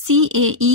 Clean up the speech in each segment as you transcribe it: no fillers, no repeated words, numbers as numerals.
CAE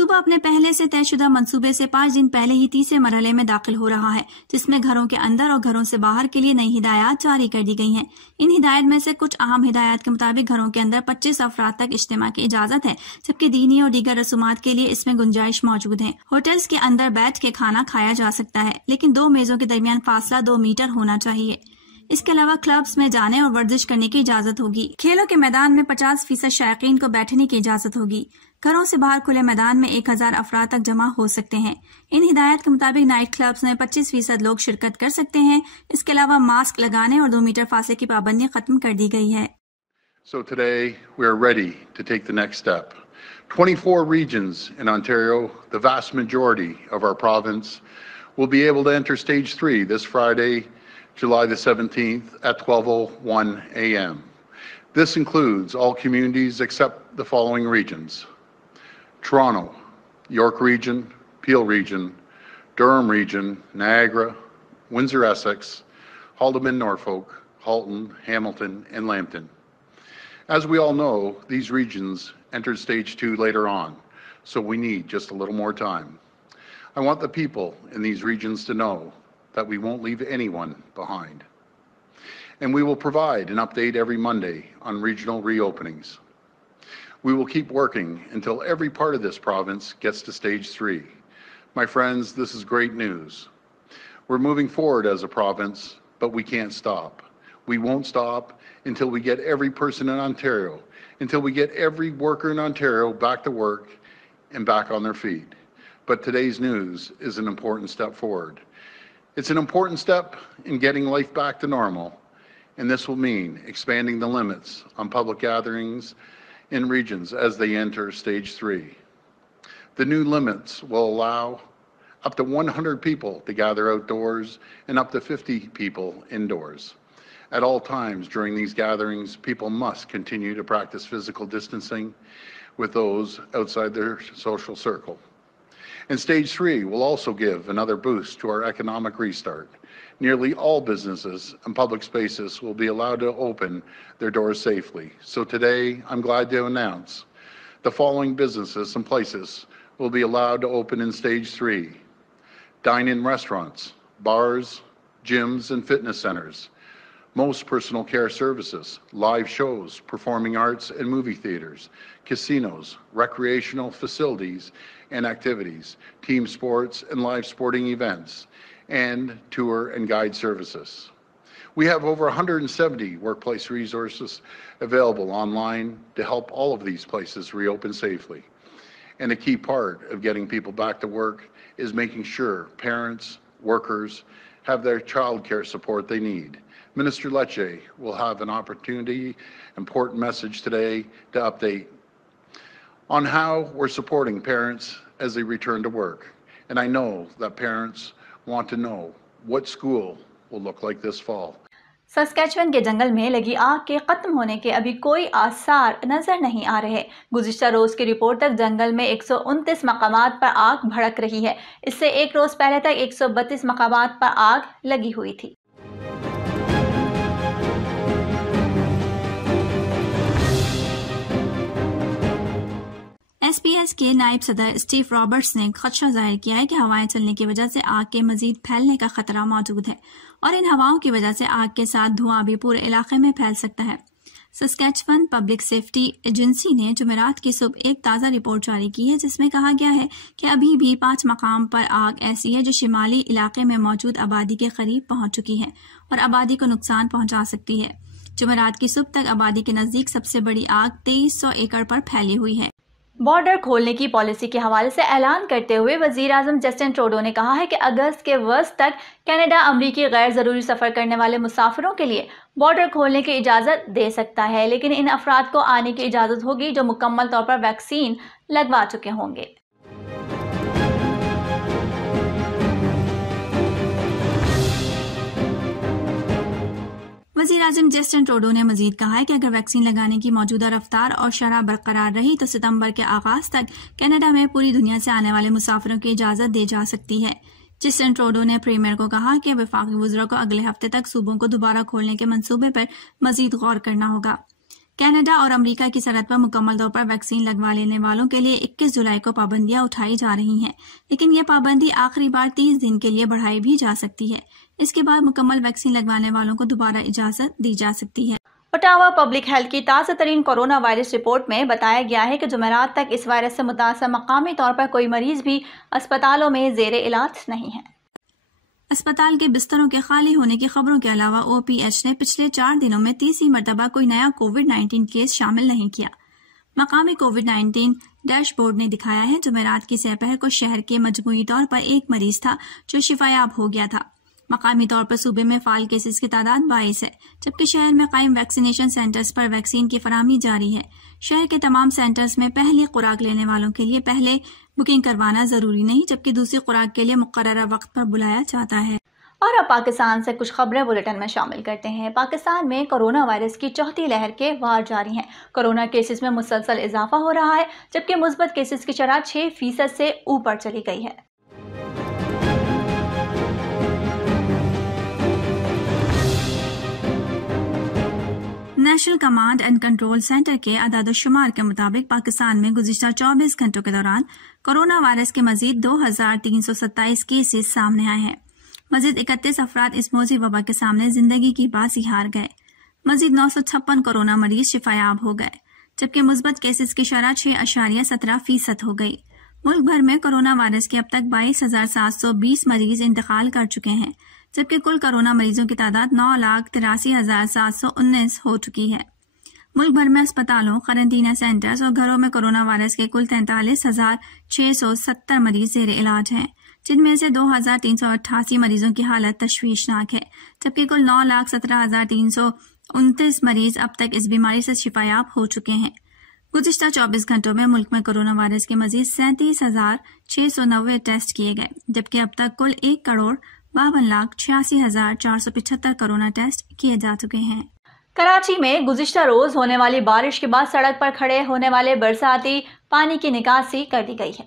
صوبہ اپنے پہلے سے طے شدہ منصوبے سے 5 دن پہلے ہی تیسرے مرحلے میں داخل ہو رہا ہے، جس میں گھروں کے اندر اور گھروں سے باہر کے لیے نئی ہدایات جاری کر دی گئی ہیں۔ ان ہدایات میں سے کچھ اہم ہدایات کے مطابق گھروں کے اندر 25 افراد تک اجتماع کی اجازت ہے، جبکہ دینی اور دیگر رسومات کے لیے اس میں گنجائش موجود ہے۔ ہوٹلز کے اندر بیٹھ کے کھانا کھایا جا سکتا ہے، لیکن 2 میزوں کے درمیان فاصلہ 2 میٹر ہونا چاہیے۔ اس کے علاوہ کلبز میں جانے اور ورزش کرنے کی اجازت ہوگی۔ کھیلوں کے میدان میں 50% شائقین کو بیٹھنے کی اجازت ہوگی۔ گھروں سے باہر کھلے میدان میں 1000 افراد تک جمع ہو سکتے ہیں۔ ان ہدایات کے مطابق نائٹ کلبز میں 25% لوگ شرکت کر سکتے ہیں۔ اس کے علاوہ ماسک لگانے اور 2 میٹر فاصلے کی پابندی ختم کر دی گئی ہے۔ So today we are ready to take the next step. 24 regions in Ontario, the vast majority of our province, will be able to enter Stage 3 this Friday, July the 17th at 12:01 a.m. This includes all communities except the following regions: Toronto, York Region, Peel Region, Durham Region, Niagara, Windsor-Essex, Haldimand, Norfolk, Halton, Hamilton, and Lambton. As we all know, these regions entered Stage 2 later on, so we need just a little more time. I want the people in these regions to know that we won't leave anyone behind. And we will provide an update every Monday on regional reopenings. We will keep working until every part of this province gets to Stage 3. My friends, this is great news. We're moving forward as a province, but we can't stop. We won't stop until we get every person in Ontario, until we get every worker in Ontario back to work and back on their feet. But today's news is an important step forward. It's an important step in getting life back to normal, and this will mean expanding the limits on public gatherings in regions as they enter Stage 3. The new limits will allow up to 100 people to gather outdoors and up to 50 people indoors. At all times during these gatherings, people must continue to practice physical distancing with those outside their social circle. And Stage 3 will also give another boost to our economic restart. Nearly all businesses and public spaces will be allowed to open their doors safely. So today, I'm glad to announce the following businesses and places will be allowed to open in Stage 3. Dine-in restaurants, bars, gyms, and fitness centers. Most personal care services, live shows, performing arts and movie theaters, casinos, recreational facilities and activities, team sports and live sporting events, and tour and guide services. We have over 170 workplace resources available online to help all of these places reopen safely. And a key part of getting people back to work is making sure parents, workers have their child care support they need. Minister Lecce will have an important message today to update on how we're supporting parents as they return to work. And I know that parents want to know what school will look like this fall. سسکیچون کے جنگل میں لگی آگ کے ختم ہونے کے ابھی کوئی آثار نظر نہیں آ رہے۔ گزشتہ روز کی رپورٹ تک جنگل میں 129 مقامات پر آگ بھڑک رہی ہے۔ اس سے ایک روز پہلے تک 132 مقامات پر آگ لگی ہوئی تھی۔ ایس پی ایس کے نائب صدر اسٹیو رابرٹس نے خدشہ ظاہر کیا ہے کہ ہوائیں چلنے کی وجہ سے آگ کے مزید پھیلنے کا خطرہ موجود ہے اور ان ہواؤں کی وجہ سے آگ کے ساتھ دھواں بھی پورے علاقے میں پھیل سکتا ہے۔ سسکیچون پبلک سیفٹی ایجنسی نے جمعرات کی صبح ایک تازہ رپورٹ جاری کی ہے جس میں کہا گیا ہے کہ ابھی بھی 5 مقام پر آگ ایسی ہے جو شمالی علاقے میں موجود آبادی کے قریب پہنچ چکی ہے اور آبادی کو نقصان پہنچا سکتی ہے۔ جمعرات کی صبح تک آبادی کے نزدیک سب سے بڑی آگ 2300 ایکڑ پر پھیلی ہوئی ہے۔ بارڈر کھولنے کی پالیسی کے حوالے سے اعلان کرتے ہوئے وزیر اعظم جسٹن ٹروڈو نے کہا ہے کہ اگست کے وسط تک کینیڈا امریکی غیر ضروری سفر کرنے والے مسافروں کے لیے بارڈر کھولنے کی اجازت دے سکتا ہے، لیکن ان افراد کو آنے کی اجازت ہوگی جو مکمل طور پر ویکسین لگوا چکے ہوں گے۔ وزیر اعظم جسٹن ٹروڈو نے مزید کہا ہے کہ اگر ویکسین لگانے کی موجودہ رفتار اور شرح برقرار رہی تو ستمبر کے آغاز تک کینیڈا میں پوری دنیا سے آنے والے مسافروں کی اجازت دی جا سکتی ہے۔ جسٹن ٹروڈو نے پریمیئر کو کہا کہ وفاقی وزراء کو اگلے ہفتے تک صوبوں کو دوبارہ کھولنے کے منصوبے پر مزید غور کرنا ہوگا۔ کینیڈا اور امریکہ کی سرحد پر مکمل طور پر ویکسین لگوا لینے والوں کے لیے 21 جولائی کو پابندیاں اٹھائی جا رہی ہیں، لیکن یہ پابندی آخری بار 30 دن کے لیے بڑھائی بھی جا سکتی ہے۔ اس کے بعد مکمل ویکسین لگوانے والوں کو دوبارہ اجازت دی جا سکتی ہے۔ اٹاوا پبلک ہیلتھ کی تازہ ترین کورونا وائرس رپورٹ میں بتایا گیا ہے کہ جمعرات تک اس وائرس سے متاثر مقامی طور پر کوئی مریض بھی اسپتالوں میں زیر علاج نہیں ہے۔ اسپتال کے بستروں کے خالی ہونے کی خبروں کے علاوہ او پی ایچ نے پچھلے 4 دنوں میں تیسری مرتبہ کوئی نیا کووڈ-19 کیس شامل نہیں کیا۔ مقامی کووڈ-19 ڈیش بورڈ نے دکھایا ہے جمعرات کی سپہر کو شہر کے مجموعی طور پر ایک مریض تھا جو شفایاب ہو گیا تھا۔ مقامی طور پر صوبے میں فعال کیسز کی تعداد 22 ہے، جبکہ شہر میں قائم ویکسینیشن سینٹرز پر ویکسین کی فراہمی جاری ہے۔ شہر کے تمام سینٹرز میں پہلی خوراک لینے والوں کے لیے پہلے بکنگ کروانا ضروری نہیں، جبکہ دوسری خوراک کے لیے مقررہ وقت پر بلایا جاتا ہے۔ اور اب پاکستان سے کچھ خبریں بلیٹن میں شامل کرتے ہیں۔ پاکستان میں کورونا وائرس کی چوتھی لہر کے وار جاری ہیں۔ کورونا کیسز میں مسلسل اضافہ ہو رہا ہے، جبکہ مثبت کیسز کی شرح 6% سے اوپر چلی گئی ہے۔ National command and control centre کے اعداد و شمار کے مطابق پاکستان میں گزشتہ 24 گھنٹوں کے دوران کورونا وائرس کے مزید 2327 کیسز سامنے آئے ہیں۔ مزید 31 افراد اس موذی وبا کے سامنے زندگی کی بازی ہار گئے۔ مزید 956 کورونا مریض شفایاب ہو گئے، جبکہ مثبت کیسز کی شرح 6.17% ہو گئی۔ ملک بھر میں کورونا وائرس کے اب تک 22,720 مریض انتقال کر چکے ہیں، جبکہ کل کورونا مریضوں کی تعداد 9,83,719 ہو چکی ہے۔ ملک بھر میں اسپتالوں، قرنطینہ سینٹرز اور گھروں میں کورونا وائرس کے کل 43,670 مریض زیر علاج ہیں، جن میں سے 2,388 مریضوں کی حالت تشویشناک ہے، جبکہ کل 9,17,329 مریض اب تک اس بیماری سے شفایاب ہو چکے ہیں۔ گزشتہ 24 گھنٹوں میں ملک میں کورونا وائرس کے مزید 37,690 ٹیسٹ کیے گئے، جبکہ اب تک کل 1,52,86,475 کورونا ٹیسٹ کیے جا چکے ہیں۔ کراچی میں گزشتہ روز ہونے والی بارش کے بعد سڑک پر کھڑے ہونے والے برساتی پانی کی نکاسی کر دی گئی ہے۔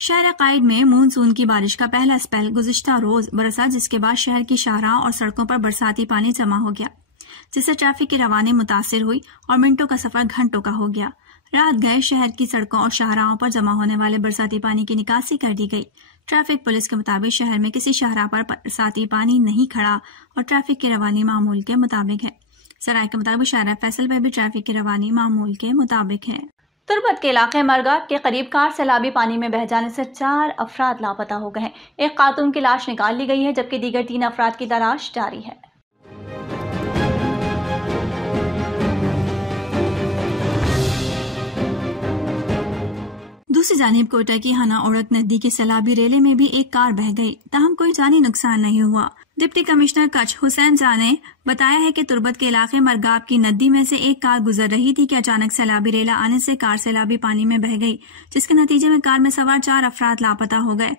شہر قائد میں مونسون کی بارش کا پہلا اسپیل گزشتہ روز برسا، جس کے بعد شہر کی شاہراہوں اور سڑکوں پر برساتی پانی جمع ہو گیا، جس سے ٹریفک کی روانی متاثر ہوئی اور منٹوں کا سفر گھنٹوں کا ہو گیا۔ رات گئے شہر کی سڑکوں اور شاہراہوں پر جمع ہونے والے برساتی پانی کی نکاسی کر دی گئی۔ ٹریفک پولیس کے مطابق شہر میں کسی شاہراہ پر برساتی پانی نہیں کھڑا اور ٹریفک کی روانی معمول کے مطابق ہے۔ ذرائع کے مطابق شارع فیصل میں بھی ٹریفک کی روانی معمول کے مطابق ہے۔ تربت کے علاقے مرگاب کے قریب کار سیلابی پانی میں بہہ جانے سے 4 افراد لاپتہ ہو گئے ہیں۔ ایک خاتون کی لاش نکال لی گئی ہے، جبکہ دیگر 3 افراد کی تلاش جاری ہے۔ دوسری جانب کوئٹہ کی ہنا اوڑک ندی کے سیلابی ریلے میں بھی ایک کار بہہ گئی، تاہم کوئی جانی نقصان نہیں ہوا۔ ڈپٹی کمشنر کچھ حسین جاں نے بتایا ہے کہ تربت کے علاقے مرگاب کی ندی میں سے ایک کار گزر رہی تھی کہ اچانک سیلابی ریلا آنے سے کار سیلابی پانی میں بہہ گئی، جس کے نتیجے میں کار میں سوار 4 افراد لاپتہ ہو گئے۔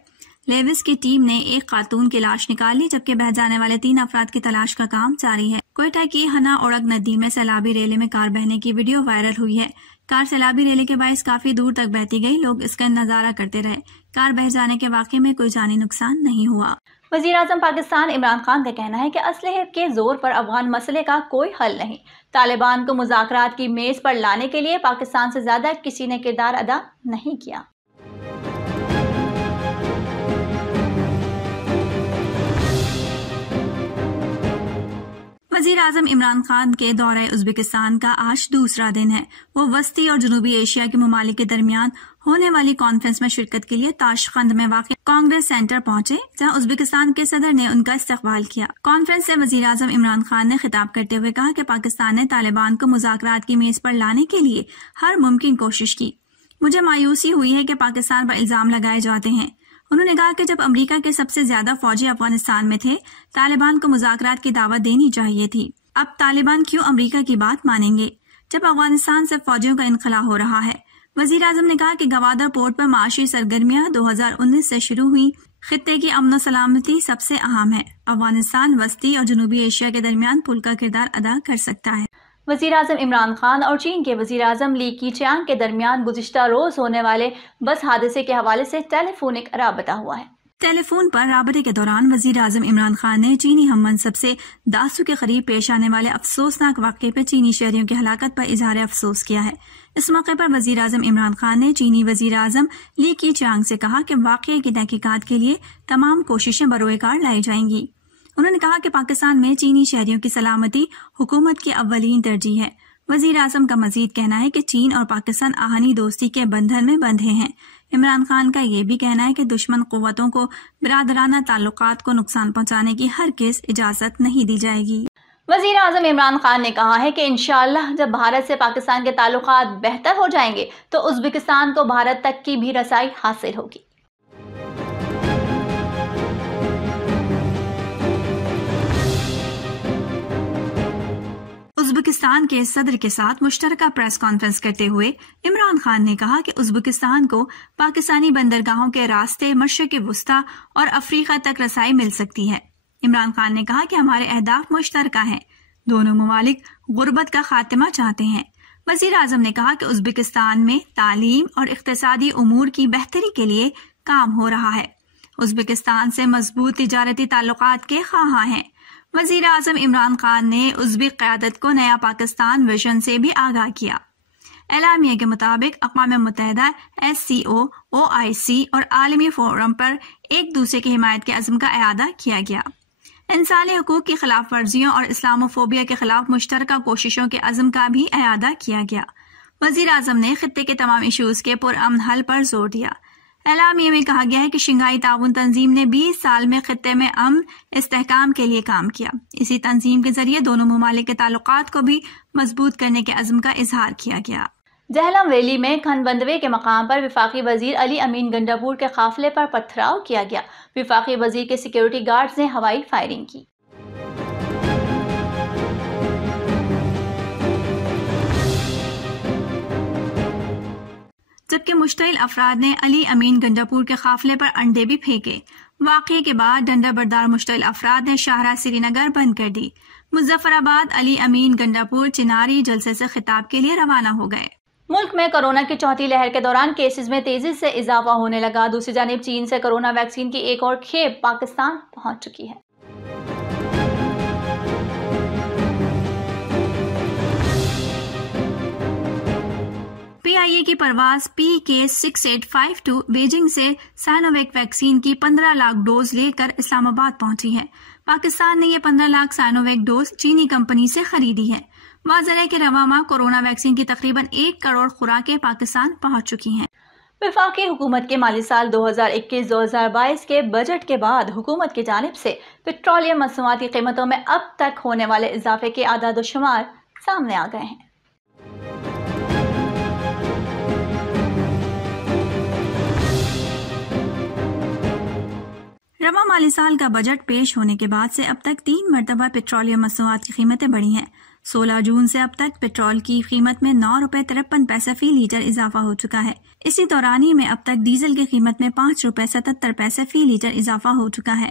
لیوس کی ٹیم نے ایک خاتون کی لاش نکال لی، جبکہ بہہ جانے والے 3 افراد کی تلاش کا کام جاری ہے۔ کوئٹہ کی ہنا اوڑک ندی میں سیلابی ریلے میں کار بہنے کی ویڈیو وائرل ہوئی ہے۔ کار سیلابی ریلے کے باعث کافی دور تک بہتی گئی، لوگ اس کا نظارہ کرتے رہے۔ کار بہہ جانے کے واقعے میں کوئی جانی نقصان نہیں ہوا۔ وزیر اعظم پاکستان عمران خان کا کہنا ہے کہ اسلحے کے زور پر افغان مسئلے کا کوئی حل نہیں۔ طالبان کو مذاکرات کی میز پر لانے کے لیے پاکستان سے زیادہ کسی نے کردار ادا نہیں کیا۔ وزیر اعظم عمران خان کے دورہ ازبکستان کا آج دوسرا دن ہے۔ وہ وسطی اور جنوبی ایشیا کے ممالک کے درمیان ہونے والی کانفرنس میں شرکت کے لیے تاشقند میں واقع کانگریس سینٹر پہنچے، جہاں ازبکستان کے صدر نے ان کا استقبال کیا۔ کانفرنس سے وزیر اعظم عمران خان نے خطاب کرتے ہوئے کہا کہ پاکستان نے طالبان کو مذاکرات کی میز پر لانے کے لیے ہر ممکن کوشش کی۔ مجھے مایوسی ہوئی ہے کہ پاکستان پر الزام لگائے جاتے ہیں۔ انہوں نے کہا کہ جب امریکہ کے سب سے زیادہ فوجی افغانستان میں تھے، طالبان کو مذاکرات کی دعوت دینی چاہیے تھی۔ اب طالبان کیوں امریکہ کی بات مانیں گے جب افغانستان سے فوجیوں کا انخلا ہو رہا ہے؟ وزیر اعظم نے کہا کہ گوادر پورٹ پر معاشی سرگرمیاں 2019 سے شروع ہوئی۔ خطے کی امن و سلامتی سب سے اہم ہے۔ افغانستان وسطی اور جنوبی ایشیا کے درمیان پل کا کردار ادا کر سکتا ہے۔ وزیر اعظم عمران خان اور چین کے وزیر اعظم لی کیچیانگ کے درمیان گزشتہ روز ہونے والے بس حادثے کے حوالے سے ٹیلی فونک رابطہ ہوا ہے۔ ٹیلی فون پر رابطے کے دوران وزیر اعظم عمران خان نے چینی ہم منصب سے داسو کے قریب پیش آنے والے افسوسناک واقعے پر چینی شہریوں کی ہلاکت پر اظہار افسوس کیا ہے۔ اس موقع پر وزیر اعظم عمران خان نے چینی وزیر اعظم لی کی چانگ سے کہا کہ واقعے کی تحقیقات کے لیے تمام کوششیں بروئے کار لائی جائیں گی۔ انہوں نے کہا کہ پاکستان میں چینی شہریوں کی سلامتی حکومت کی اولین ترجیح ہے۔ وزیر اعظم کا مزید کہنا ہے کہ چین اور پاکستان آہنی دوستی کے بندھن میں بندھے ہیں۔ عمران خان کا یہ بھی کہنا ہے کہ دشمن قوتوں کو برادرانہ تعلقات کو نقصان پہنچانے کی ہرگز اجازت نہیں دی جائے گی۔ وزیر اعظم عمران خان نے کہا ہے کہ انشاءاللہ جب بھارت سے پاکستان کے تعلقات بہتر ہو جائیں گے تو ازبکستان کو بھارت تک کی بھی رسائی حاصل ہوگی۔ ازبکستان کے صدر کے ساتھ مشترکہ پریس کانفرنس کرتے ہوئے عمران خان نے کہا کہ ازبکستان کو پاکستانی بندرگاہوں کے راستے مشرق وسطی اور افریقہ تک رسائی مل سکتی ہے۔ عمران خان نے کہا کہ ہمارے اہداف مشترکہ ہیں، دونوں ممالک غربت کا خاتمہ چاہتے ہیں۔ وزیر اعظم نے کہا کہ ازبکستان میں تعلیم اور اقتصادی امور کی بہتری کے لیے کام ہو رہا ہے۔ ازبکستان سے مضبوط تجارتی تعلقات کے خواہاں ہیں۔ وزیر اعظم عمران خان نے ازبک قیادت کو نیا پاکستان ویژن سے بھی آگاہ کیا۔ اعلامیہ کے مطابق اقوام متحدہ SCO، OIC اور عالمی فورم پر ایک دوسرے کی حمایت کے عزم کا اعادہ کیا گیا۔ انسانی حقوق کی خلاف ورزیوں اور اسلاموفوبیا کے خلاف مشترکہ کوششوں کے عزم کا بھی اعادہ کیا گیا۔ وزیر اعظم نے خطے کے تمام ایشوز کے پرامن حل پر زور دیا۔ اعلامیہ میں کہا گیا ہے کہ شنگھائی تعاون تنظیم نے 20 سال میں خطے میں امن استحکام کے لیے کام کیا۔ اسی تنظیم کے ذریعے دونوں ممالک کے تعلقات کو بھی مضبوط کرنے کے عزم کا اظہار کیا گیا۔ جہلم ویلی میں کھن بندوے کے مقام پر وفاقی وزیر علی امین گنڈاپور کے قافلے پر پتھراؤ کیا گیا۔ وفاقی وزیر کے سیکیورٹی گارڈز نے ہوائی فائرنگ کی۔ جبکہ مشتعل افراد نے علی امین گنڈاپور کے قافلے پر انڈے بھی پھینکے۔ واقعے کے بعد ڈنڈا بردار مشتعل افراد نے شاہراہ سری نگر بند کر دی۔ مظفر آباد علی امین گنڈاپور چناری جلسے سے خطاب کے لیے روانہ ہو گئے۔ ملک میں کورونا کی چوتھی لہر کے دوران کیسز میں تیزی سے اضافہ ہونے لگا۔ دوسری جانب چین سے کورونا ویکسین کی ایک اور کھیپ پاکستان پہنچ چکی ہے۔ PIA کی پرواز PK6852 بیجنگ سے سائنوویک ویکسین کی 15 لاکھ ڈوز لے کر اسلام آباد پہنچی ہے۔ پاکستان نے یہ 15 لاکھ سائنوویک ڈوز چینی کمپنی سے خریدی ہے۔ واضح ہے کہ رواں ماہ کورونا ویکسین کی تقریباً 1 کروڑ خوراکیں پاکستان پہنچ چکی ہیں۔ وفاقی حکومت کے مالی سال 2021-2022 کے بجٹ کے بعد حکومت کی جانب سے پیٹرولیم مصنوعات کی قیمتوں میں اب تک ہونے والے اضافے کے اعداد و شمار سامنے آ گئے ہیں۔ رواں مالی سال کا بجٹ پیش ہونے کے بعد سے اب تک 3 مرتبہ پیٹرولیم مصنوعات کی قیمتیں بڑھی ہیں۔ 16 جون سے اب تک پیٹرول کی قیمت میں 9 روپے 53 پیسے فی لیٹر اضافہ ہو چکا ہے۔ اسی دورانی میں اب تک ڈیزل کی قیمت میں 5 روپے 77 پیسے فی لیٹر اضافہ ہو چکا ہے۔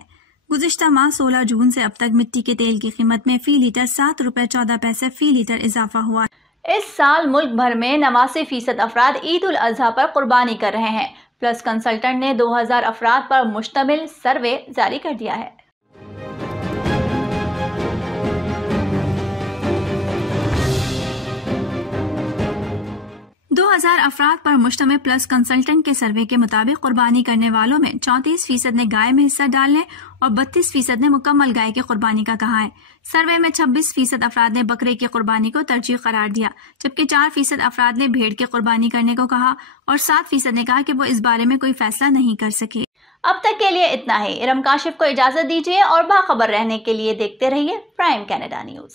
گزشتہ ماہ 16 جون سے اب تک مٹی کے تیل کی قیمت میں فی لیٹر 7 روپے 14 پیسے فی لیٹر اضافہ ہوا۔ اس سال ملک بھر میں 89% افراد عید الاضحیٰ پر قربانی کر رہے ہیں۔ پلس کنسلٹنٹ نے 2000 افراد پر مشتمل سروے جاری کر دیا ہے۔ 2000 افراد پر مشتمل پلس کنسلٹنٹ کے سروے کے مطابق قربانی کرنے والوں میں 34% نے گائے میں حصہ ڈالنے اور 32% نے مکمل گائے کی قربانی کا کہا ہے۔ سروے میں 26% افراد نے بکرے کی قربانی کو ترجیح قرار دیا، جبکہ 4% افراد نے بھیڑ کی قربانی کرنے کو کہا اور 7% نے کہا کہ وہ اس بارے میں کوئی فیصلہ نہیں کر سکے۔ اب تک کے لیے اتنا ہی۔ ارم کاشف کو اجازت دیجیے اور باخبر رہنے کے لیے دیکھتے رہیے پرائم کینیڈا نیوز۔